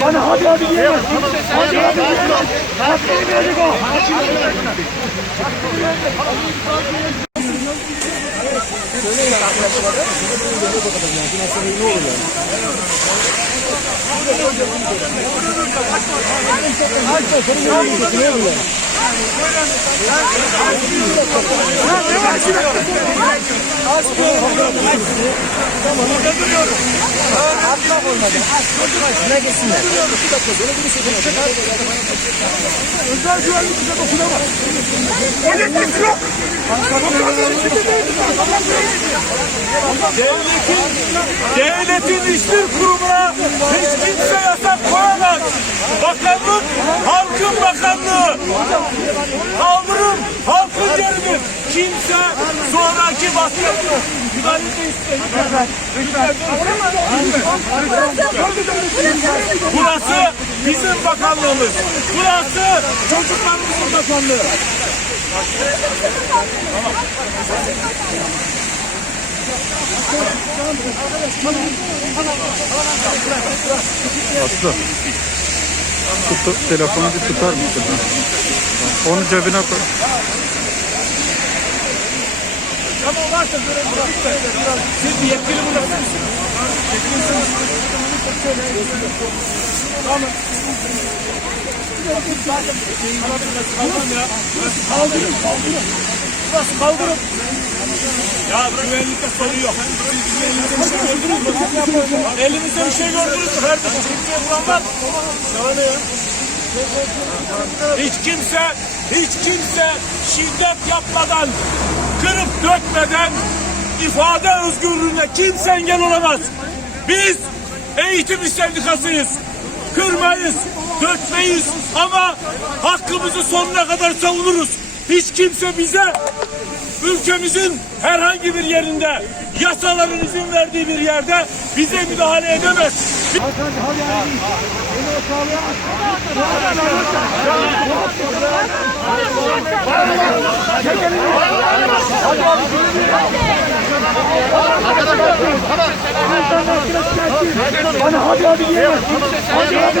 Hadi hadi hadi yiyelim. Hadi hadi yiyelim. Hadi yemeyecek o. Özel güvenlik bize dokunamaz. Elektrik yok. Devletin, devletin hiçbir kurumuna hiç kimse yasak koyamaz. Bakanlık, halkın bakanlığı. Kaldırım, halkın yeridir. Kimse sonraki baskını. Burası bizim bakanlığımız. Burası çocuklarımızın bakanlığı. Aslı. Tut, telefonu bir tutar mısın? Onu cebine koy. Tamam varsa görelim. Siz yetkili bırakırsınız. Tamam. Kaldırın. Kaldırın, Burası kaldırın. Ya güvenlikte sorun yok. Elimizde bir şey gördünüz mü? Elimizde bir şey gördünüz mü? Kardeşim kimseye vuran var mı? Sana ne ya? Hiç kimse, hiç kimse şiddet yapmadan, kırıp dökmeden ifade özgürlüğüne kimse engel olamaz. Biz eğitim sendikasıyız. Kırmayız, dökmeyiz ama hakkımızı sonuna kadar savunuruz. Hiç kimse bize ülkemizin herhangi bir yerinde yasaların izin verdiği bir yerde bize müdahale edemez. Hadi hadi yiyelim. Hadi hadi